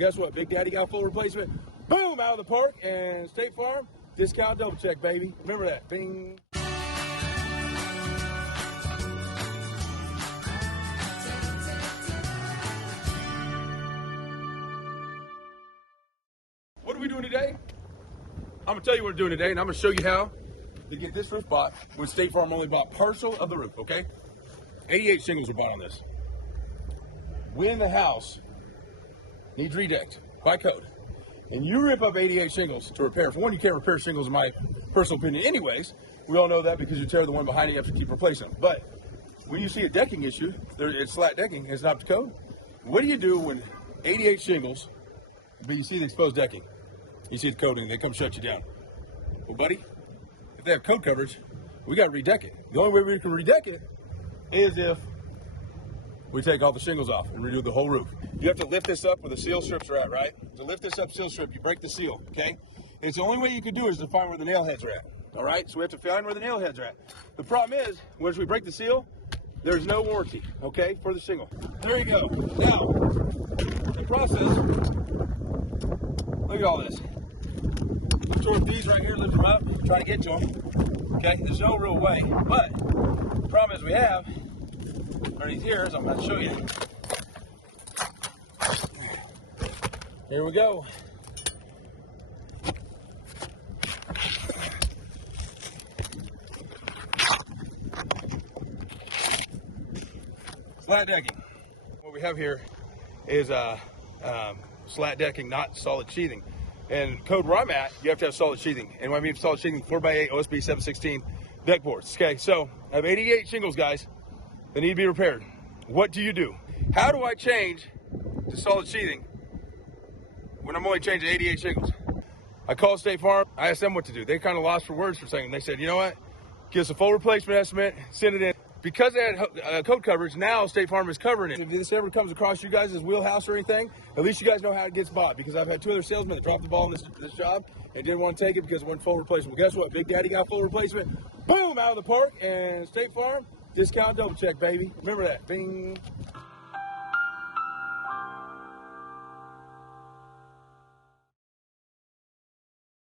guess what? Big Daddy got full replacement. Boom, out of the park. And State Farm, discount double check, baby. Remember that. Bing. What are we doing today? I'm going to tell you what we're doing today, and I'm going to show you how to get this roof bought when State Farm only bought partial of the roof, okay? 88 shingles are bought on this. When the house needs redecked by code, and you rip up 88 shingles to repair, for one, you can't repair shingles in my personal opinion anyways. We all know that because you tear the one behind it, you have to keep replacing them. But when you see a decking issue, it's slat decking, it's not up to code. What do you do when 88 shingles, but you see the exposed decking? You see the coating, they come shut you down. Well, buddy, if they have code coverage, we got to redeck it. The only way we can redeck it is if we take all the shingles off and redo the whole roof. You have to lift this up where the seal strips are at, right? To lift this up seal strip, you break the seal, okay? It's the only way you can do is to find where the nail heads are at, all right? So we have to find where the nail heads are at. The problem is, once we break the seal, there's no warranty, okay, for the shingle. There you go. Now, the process, look at all this. Lift toward these right here, lift them up, try to get to them, okay? There's no real way, but the problem is we have underneath here, as I'm about to show you. Here we go. Slat decking. What we have here is slat decking, not solid sheathing. And code where I'm at, you have to have solid sheathing. And when I mean solid sheathing, 4x8 OSB 716 deck boards. Okay, so I have 88 shingles, guys. They need to be repaired. What do you do? How do I change to solid sheathing when I'm only changing 88 shingles? I called State Farm. I asked them what to do. They kind of lost for words for a second. They said, you know what? Give us a full replacement estimate, send it in. Because they had code coverage, now State Farm is covering it. If this ever comes across you guys' wheelhouse or anything, at least you guys know how it gets bought. Because I've had two other salesmen that dropped the ball on this job and didn't want to take it because it wasn't full replacement. Well, guess what? Big Daddy got full replacement. Boom, out of the park. And State Farm, discount double check, baby. Remember that. Bing.